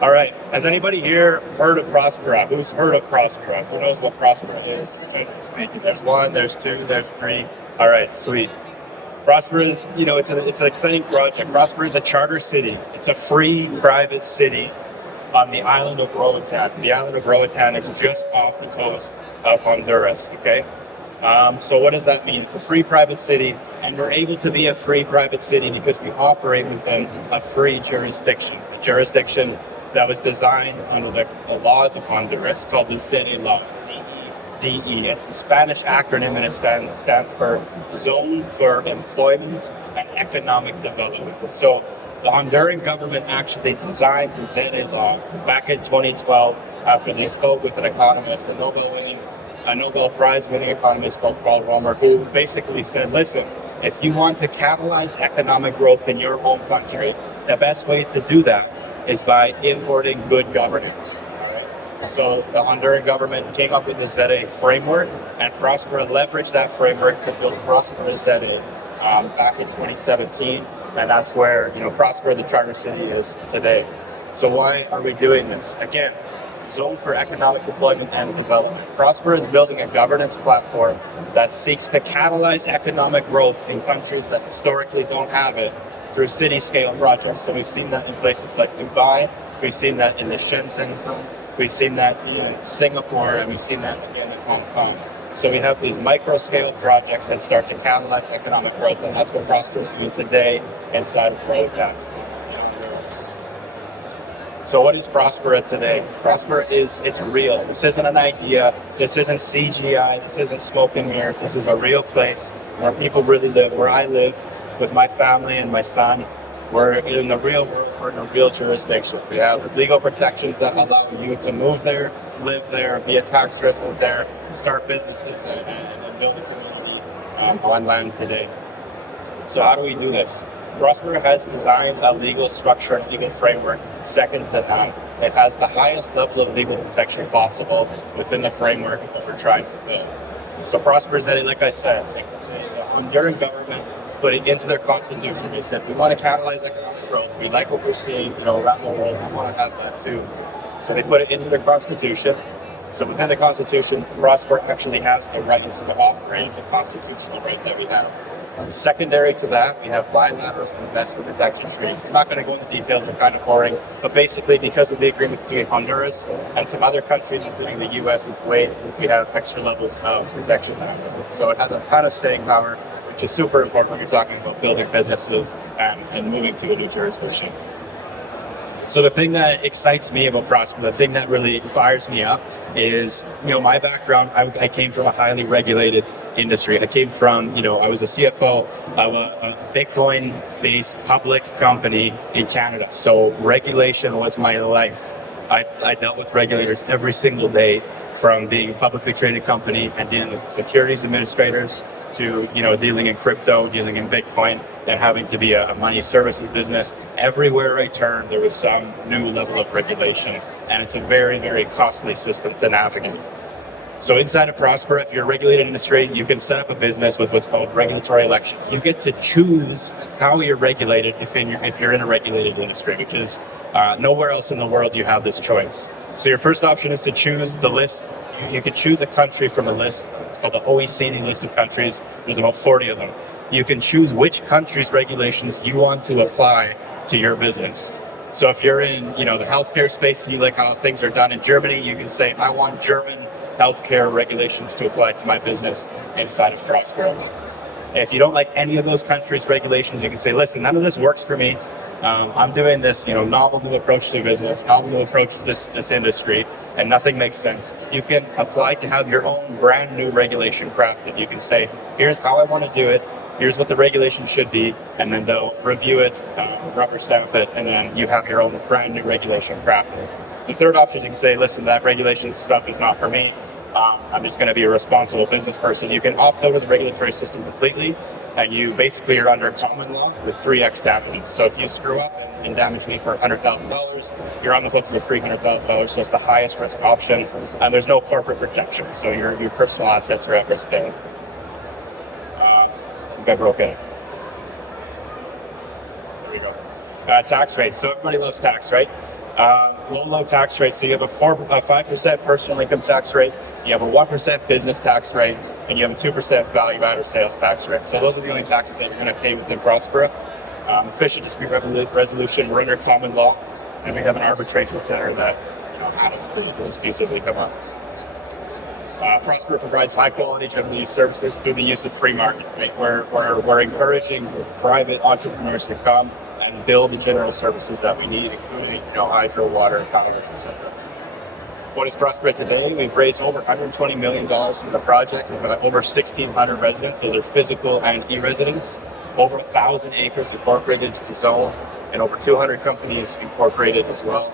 All right. Has anybody here heard of Prospera? Who's heard of Prospera? Who knows what Prospera is? There's one, there's two, there's three. All right, sweet. Prospera is, it's an exciting project. Prospera is a charter city. It's a free private city on the island of Roatan. The island of Roatan is just off the coast of Honduras, okay? So what does that mean? It's a free private city, and we're able to be a free private city because we operate within a free jurisdiction, a jurisdiction that was designed under the laws of Honduras called the ZEDE law, CEDE. It's the Spanish acronym, and it stands for Zone for Employment and Economic Development. So the Honduran government actually designed the ZEDE law back in 2012 after they spoke with an economist, a Nobel Prize winning economist called Paul Romer, who basically said, listen, if you want to catalyze economic growth in your home country, the best way to do that is by importing good governance. So the Honduran government came up with the ZEDE framework, and Prospera leveraged that framework to build Prospera ZEDE back in 2017, and that's where Prospera, the charter city, is today. So why are we doing this? Again, Zone for Economic Deployment and Development. Prospera is building a governance platform that seeks to catalyze economic growth in countries that historically don't have it through city-scale projects. So we've seen that in places like Dubai, we've seen that in the Shenzhen zone, we've seen that in Singapore, and we've seen that again in Hong Kong. So we have these micro-scale projects that start to catalyze economic growth, and that's what Prospera is doing today inside of Roatan. So what is Prospera today? Prospera it's real. This isn't an idea. This isn't CGI. This isn't smoke and mirrors. This is a real place where people really live, where I live with my family and my son. We're in the real world. We're in a real jurisdiction. We have legal protections that allow you to move there, live there, be a tax resident there, start businesses, and build a community on land today. So how do we do this? Prospera has designed a legal structure and legal framework second to none. It has the highest level of legal protection possible within the framework that we're trying to build. So Prospera ZEDE, like I said, the Honduran government put it into their constitution. They said, we want to catalyze economic growth. We like what we're seeing around the world. We want to have that too. So they put it into their constitution. So within the constitution, Prospera actually has the rights to operate. It's a constitutional right that we have. Secondary to that, we have bilateral investment protection treaties. I'm not going to go into details, they're kind of boring, but basically because of the agreement between Honduras and some other countries, including the US and Kuwait, we have extra levels of protection there. So it has a ton of staying power, which is super important when you're talking about building businesses and moving to a new jurisdiction. So the thing that excites me about Prospera, the thing that really fires me up is, my background, I came from a highly regulated industry. I came from, I was a CFO of a Bitcoin-based public company in Canada. So regulation was my life. I dealt with regulators every single day, from being a publicly traded company and dealing with securities administrators to, dealing in crypto, dealing in Bitcoin, and having to be a money services business. Everywhere I turned, there was some new level of regulation, and it's a very, very costly system to navigate. So inside of Prospera, if you're a regulated industry, you can set up a business with what's called regulatory election. You get to choose how you're regulated if you're in a regulated industry, which is nowhere else in the world you have this choice. So your first option is to choose the list. You could choose a country from a list. It's called the OECD list of countries. There's about 40 of them. You can choose which country's regulations you want to apply to your business. So if you're in, the healthcare space and you like how things are done in Germany, you can say, I want German healthcare regulations to apply to my business inside of Prospera. If you don't like any of those countries' regulations, you can say, listen, none of this works for me. I'm doing this, novel new approach to business, novel new approach to this industry, and nothing makes sense. You can apply to have your own brand new regulation crafted. You can say, here's how I want to do it, here's what the regulation should be, and then they'll review it, rubber stamp it, and then you have your own brand new regulation crafted. The third option is you can say, listen, that regulation stuff is not for me. I'm just going to be a responsible business person. You can opt out of the regulatory system completely, and you basically are under common law with 3x damages. So if you screw up and damage me for $100,000, you're on the hooks for $300,000. So it's the highest risk option, and there's no corporate protection. So your personal assets are at risk there. I broke it. There we go. Tax rates. So everybody loves tax, right? low tax rate. So you have a 5% personal income tax rate, you have a 1% business tax rate, and you have a 2% value-added sales tax rate. So those are the only taxes that you're going to pay within Prospera. Efficient dispute resolution, we're under common law, and we have an arbitration center that handles the disputes as they come up. Prospera provides high-quality general use services through the use of free market. Right? We're encouraging private entrepreneurs to come and build the general services that we need, including hydro, water, power, etc. What is Prospera today? We've raised over $120 million for the project. We've got over 1,600 residents. Those are physical and e-residents. Over 1,000 acres incorporated to the zone, and over 200 companies incorporated as well.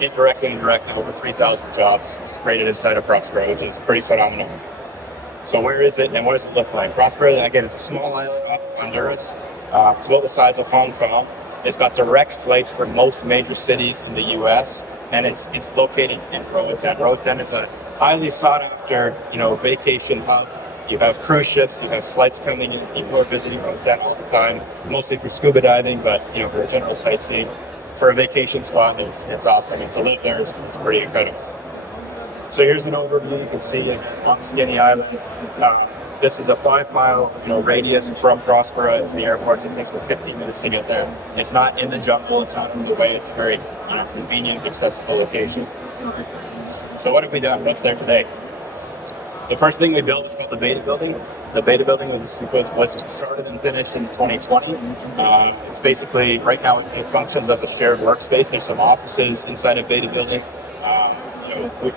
Indirectly, over 3,000 jobs created inside of Prospera, which is pretty phenomenal. So where is it and what does it look like? Prospera, again, it's a small island off of Honduras. It's about the size of Hong Kong. It's got direct flights from most major cities in the U.S., and it's located in Roatan. Roatan is a highly sought after, vacation hub. You have cruise ships, you have flights coming in, people are visiting Roatan all the time, mostly for scuba diving, but for general sightseeing. For a vacation spot, it's awesome. And to live there is pretty incredible. So here's an overview. You can see on Skinny Island. This is a 5-mile radius from Prospera is the airport. So it takes about 15 minutes to get there. It's not in the jungle. It's not in the way. It's a very convenient, accessible location. So what have we done? What's there today? The first thing we built is called the Beta Building. The Beta Building was started and finished in 2020. It's basically, right now, it functions as a shared workspace. There's some offices inside of Beta Buildings.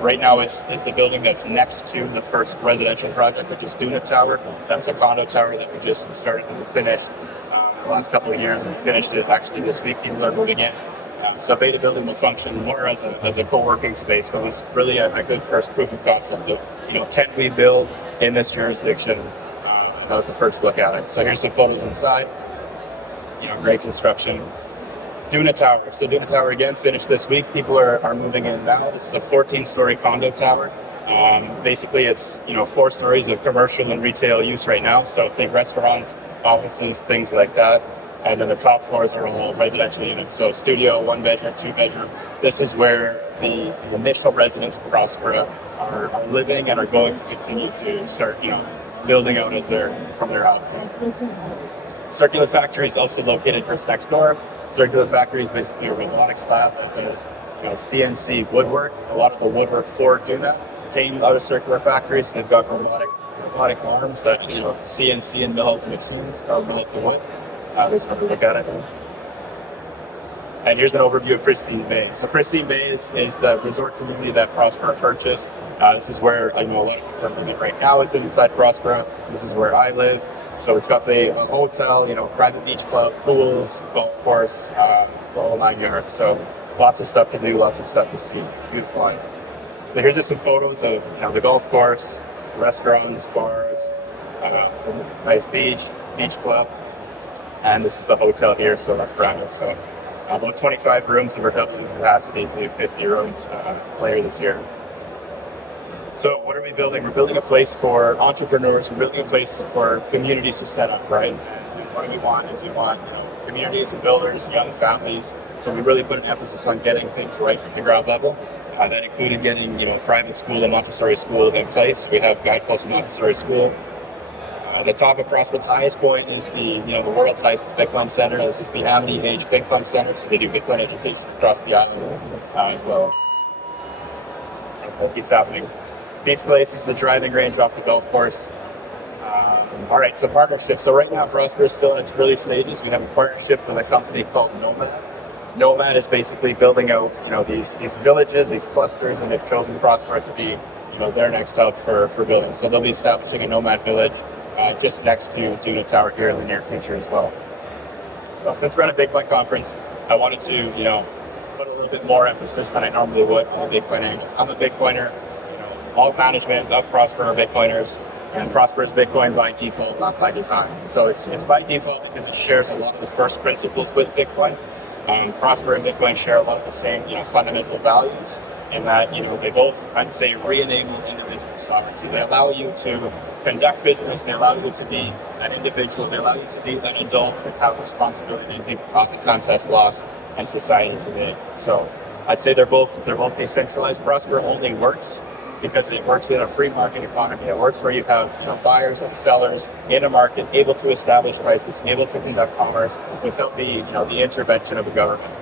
Right now, it's the building that's next to the first residential project, which is Duna Tower. That's a condo tower that we just started and finished the last couple of years, and finished it actually this week. People are moving in. So Beta Building will function more as a co-working space, but it was really a good first proof of concept of, can we build in this jurisdiction? And that was the first look at it. So here's some photos inside. Great construction. Duna Tower. So Duna Tower again finished this week. People are moving in now. This is a 14-story condo tower. Basically, it's 4 stories of commercial and retail use right now. So think restaurants, offices, things like that. And then the top floors are all residential units. So studio, 1-bedroom, 2-bedroom. This is where the initial residents of Prospera are living and are going to continue to start, building out as from their outcomes. Circular Factory is also located just next door. Circular Factory is basically a robotics lab that does, CNC woodwork. A lot of the woodwork for Duna came out of Circular Factory, so they've got robotic arms that CNC and mill out the machines, mill out the wood. Let's have a look at it. And here's an overview of Pristine Bay. So Pristine Bay is the resort community that Prospera purchased. This is where a lot of people are living right now inside Prospera. This is where I live. So it's got the hotel, private beach club, pools, golf course, the whole 9 yards. So lots of stuff to do, lots of stuff to see. Beautiful line. So here's just some photos of the golf course, restaurants, bars, nice beach club. And this is the hotel here, so that's private. So about 25 rooms, and we're doubling capacity to 50 rooms later this year. So what are we building? We're building a place for entrepreneurs. We're building a place for communities to set up, right? And what do we want is we want communities and builders, young families. So we really put an emphasis on getting things right from the ground level. That included getting private school and Montessori school in place. We have Guidepost Montessori School. The top of Prospera's highest point is the world's highest Bitcoin center. This is the AmityAge Bitcoin Center, so they do Bitcoin education across the island as well. What keeps happening? Beach Place is the driving range off the golf course. All right, so partnerships. So right now, Prospera is still in its early stages. We have a partnership with a company called Nomad. Nomad is basically building out these villages, these clusters, and they've chosen Prospera to be their next hub for building. So they'll be establishing a Nomad village just next to Duna Tower here in the near future as well. So since we're at a Bitcoin conference, I wanted to, put a little bit more emphasis than I normally would on the Bitcoin angle. I'm a Bitcoiner. All management of Prospera are Bitcoiners, and Prospera is Bitcoin by default, not by design. So it's by default because it shares a lot of the first principles with Bitcoin. Prospera and Bitcoin share a lot of the same, fundamental values. In that, they both, I'd say, re-enable individual sovereignty. They allow you to conduct business. They allow you to be an individual. They allow you to be an adult and have responsibility. I think oftentimes that's lost in society today. So I'd say they're both decentralized. Prospera only works because it works in a free market economy. It works where you have buyers and sellers in a market able to establish prices, able to conduct commerce without the intervention of the government.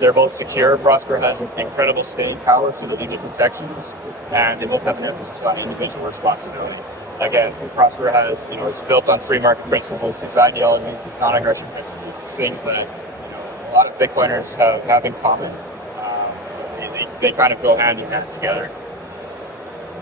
They're both secure. Prospera has incredible staying power through the legal protections, and they both have an emphasis on individual responsibility. Again, Prospera has, it's built on free market principles, these ideologies, these non-aggression principles, these things that a lot of Bitcoiners have in common. They kind of go hand in hand together.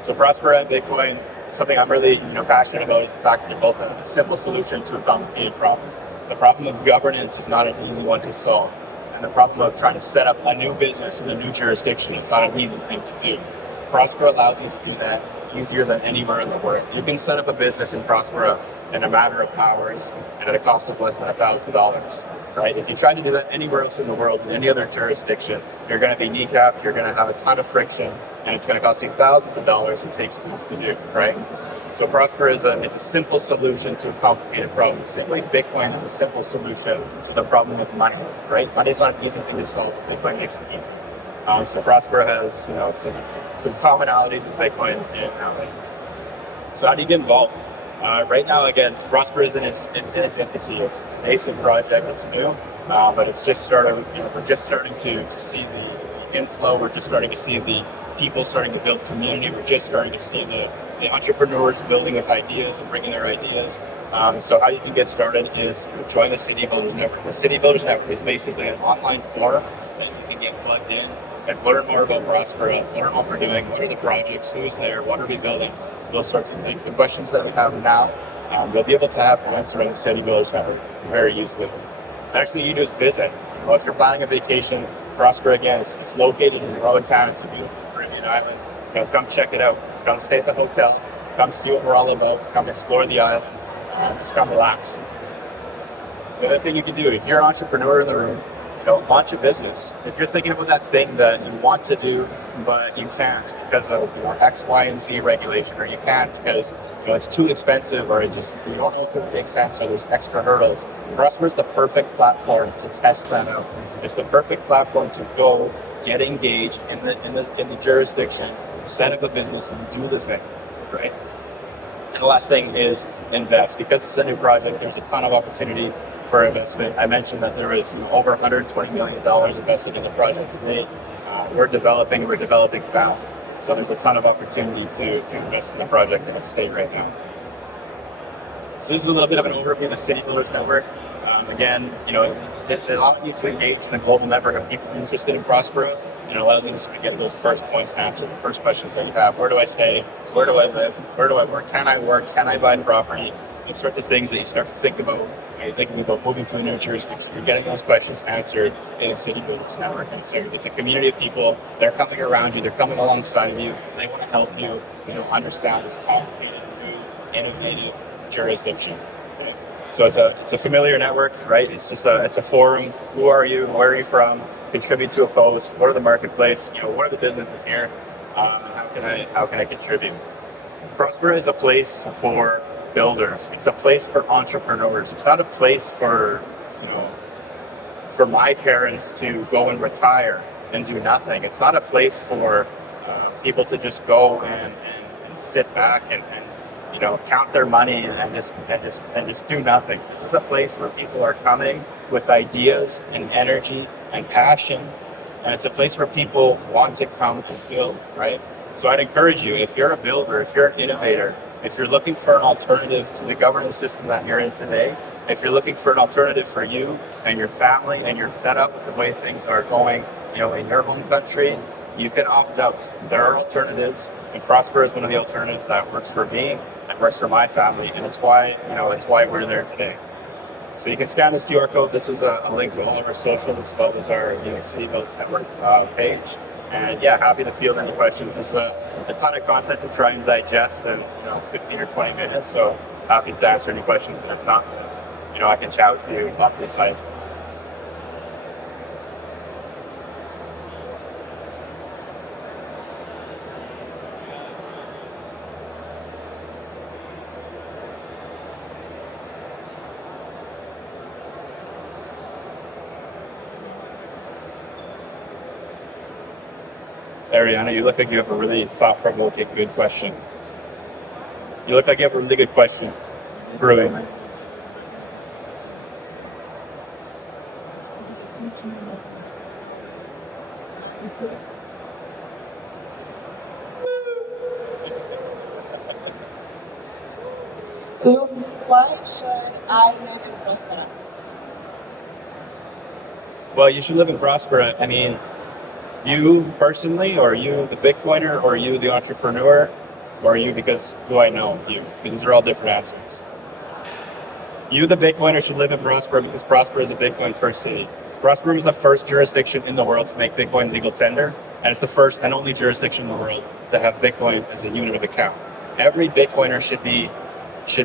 So Prospera and Bitcoin, something I'm really passionate about is the fact that they're both a simple solution to a complicated problem. The problem of governance is not an easy one to solve. And the problem of trying to set up a new business in a new jurisdiction is not an easy thing to do. Prospera allows you to do that easier than anywhere in the world. You can set up a business in Prospera in a matter of hours and at a cost of less than $1,000. Right? If you try to do that anywhere else in the world, in any other jurisdiction, you're going to be kneecapped, you're going to have a ton of friction, and it's going to cost you thousands of dollars and take schools to do, right? So Prospera it's a simple solution to a complicated problem. Same like Bitcoin is a simple solution to the problem of money, right? Money is not an easy thing to solve. Bitcoin makes it easy. So Prospera has some commonalities with Bitcoin and so how do you get involved? Right now, again, Prospera is in its infancy. It's a nascent project. It's new, but it's just started. We're just starting to see the inflow. We're just starting to see the people starting to build community. We're just starting to see the entrepreneurs building with ideas and bringing their ideas. So how you can get started is join the City Builders Network. The City Builders Network is basically an online forum that you can get plugged in and learn more about Prospera, learn what we're doing, what are the projects, who's there, what are we building, those sorts of things. The questions that we have now, you'll be able to have answered in the City Builders Network very easily. The next thing you do is visit. Well, if you're planning a vacation, Prospera again, it's located in Rowan Town. It's a beautiful Caribbean island. Come check it out. Come stay at the hotel. Come see what we're all about. Come explore the island. Just come relax. The other thing you can do, if you're an entrepreneur in the room, launch a business. If you're thinking about that thing that you want to do, but you can't because of X, Y, and Z regulation, or you can't because it's too expensive, or you don't know if it makes sense, or there's extra hurdles. Prospera is the perfect platform to test that out. It's the perfect platform to go get engaged in the jurisdiction, set up a business, and do the thing, right? And the last thing is invest. Because it's a new project, there's a ton of opportunity for investment. I mentioned that there is over $120 million invested in the project today. We're developing fast. So there's a ton of opportunity to invest in the project in the state right now. So this is a little bit of an overview of the City Builders Network. Again, it's allowing you to engage in a global network of people interested in Prospera, and allows you to get those first points answered, the first questions that you have. Where do I stay? Where do I live? Where do I work? Can I work? Can I buy property? Those sorts of things that you start to think about when you're thinking about moving to a new jurisdiction. You're getting those questions answered in the City Builders Network. And so it's a community of people. They're coming around you. They're coming alongside of you. They want to help you, understand this complicated, new, innovative jurisdiction. Okay? So it's a familiar network, right? It's a forum. Who are you? Where are you from? Contribute to a post. What are the marketplace? What are the businesses here? How can I contribute? Prospera is a place for builders. It's a place for entrepreneurs. It's not a place for my parents to go and retire and do nothing. It's not a place for people to just go and sit back and count their money and just do nothing. This is a place where people are coming with ideas and energy and passion, and it's a place where people want to come and build, right? So I'd encourage you, if you're a builder, if you're an innovator, if you're looking for an alternative to the governance system that you're in today, if you're looking for an alternative for you and your family, and you're fed up with the way things are going, in your home country, you can opt out. There are alternatives, and Prospera is one of the alternatives that works for me and works for my family, and it's why we're there today. So you can scan this QR code. This is a link to all of our socials, as well as our City Builders Network page. And happy to field any questions. This is a ton of content to try and digest in 15 or 20 minutes. So happy to answer any questions, and if not, I can chat with you off the site. Ariana, you look like you have a really thought-provoking good question. You look like you have a really good question brewing. Why should I live in Prospera? Well, you should live in Prospera. I mean, you personally, or you the Bitcoiner, or you the entrepreneur, or you because who I know you, because these are all different answers. You, the Bitcoiner, should live in Prospera because Prospera is a Bitcoin first city. Prospera was the first jurisdiction in the world to make Bitcoin legal tender, and it's the first and only jurisdiction in the world to have Bitcoin as a unit of account. Every Bitcoiner should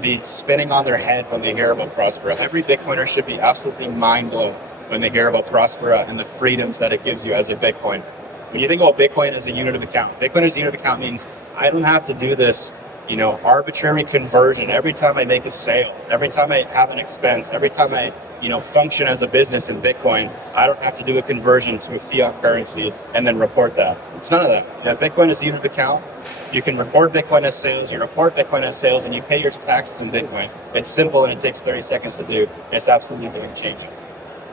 be spinning on their head when they hear about Prospera. Every Bitcoiner should be absolutely mind blown when they hear about Prospera and the freedoms that it gives you as a Bitcoiner. When you think about Bitcoin as a unit of account, Bitcoin as a unit of account means I don't have to do this, arbitrary conversion every time I make a sale, every time I have an expense, every time I, function as a business in Bitcoin. I don't have to do a conversion to a fiat currency and then report that. It's none of that. Bitcoin is a unit of account. You can record Bitcoin as sales, you report Bitcoin as sales, and you pay your taxes in Bitcoin. It's simple and it takes 30 seconds to do. And it's absolutely game-changing.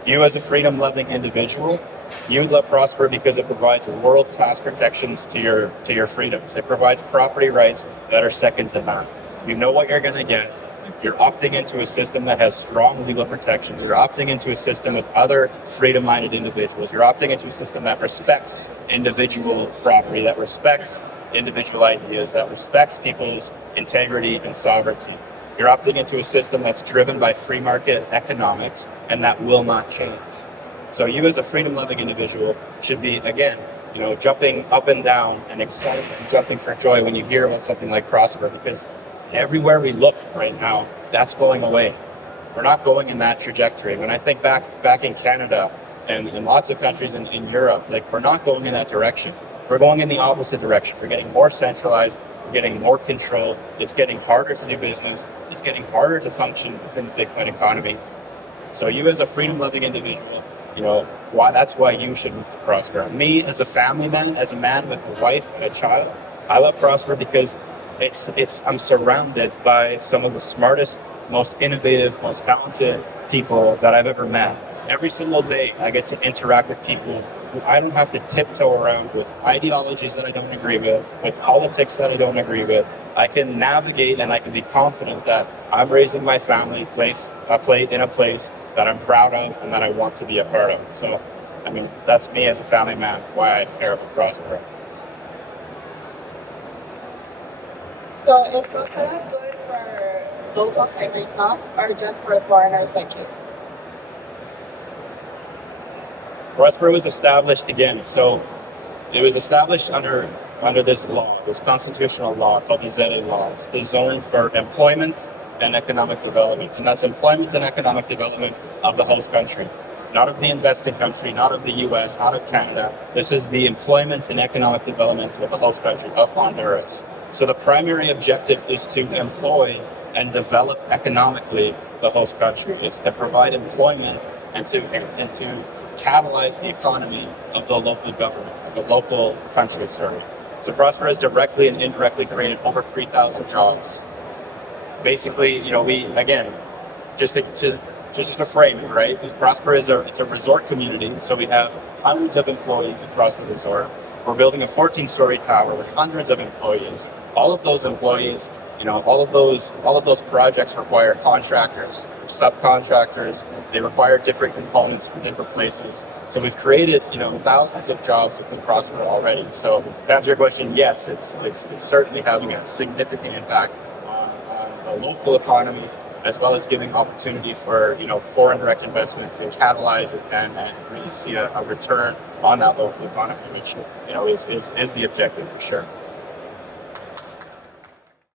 You as a freedom-loving individual, you love Prospera because it provides world-class protections to your freedoms. It provides property rights that are second to none. You know what you're going to get. You're opting into a system that has strong legal protections. You're opting into a system with other freedom-minded individuals. You're opting into a system that respects individual property, that respects individual ideas, that respects people's integrity and sovereignty. You're opting into a system that's driven by free market economics and that will not change. So you as a freedom-loving individual should be, again, jumping up and down and excited and jumping for joy when you hear about something like Prospera, because everywhere we look right now, that's going away. We're not going in that trajectory. When I think back in Canada and in lots of countries in Europe, we're not going in that direction. We're going in the opposite direction. We're getting more centralized. We're getting more control. It's getting harder to do business. It's getting harder to function within the Bitcoin economy. So you as a freedom-loving individual, that's why you should move to Prospera. Me as a family man, as a man with a wife and a child, I love Prospera because I'm surrounded by some of the smartest, most innovative, most talented people that I've ever met. Every single day, I get to interact with people who I don't have to tiptoe around with ideologies that I don't agree with politics that I don't agree with. I can navigate and I can be confident that I'm raising my family in a place that I'm proud of and that I want to be a part of. So, that's me as a family man, why I care about Prospera. So is Prospera good for locals like myself or just for foreigners like you? Prospera was established again. So it was established under this law, this constitutional law called the ZA law. It's the Zone for Employment and Economic Development. And that's employment and economic development of the host country. Not of the investing country, not of the US, not of Canada. This is the employment and economic development of the host country, of Honduras. So the primary objective is to employ and develop economically the host country. It's to provide employment and to catalyze the economy of the local government, of the local country served. So Prospera has directly and indirectly created over 3,000 jobs. Basically, we, again, just to frame it, right? Prospera it's a resort community, so we have hundreds of employees across the resort. We're building a 14-story tower with hundreds of employees. All of those employees, all of those projects require contractors, subcontractors. They require different components from different places. So we've created, thousands of jobs within Prospera already. So to answer your question, yes, it's certainly having a significant impact on the local economy, as well as giving opportunity for foreign direct investment to catalyze it and really see a return on that local economy, which is the objective for sure.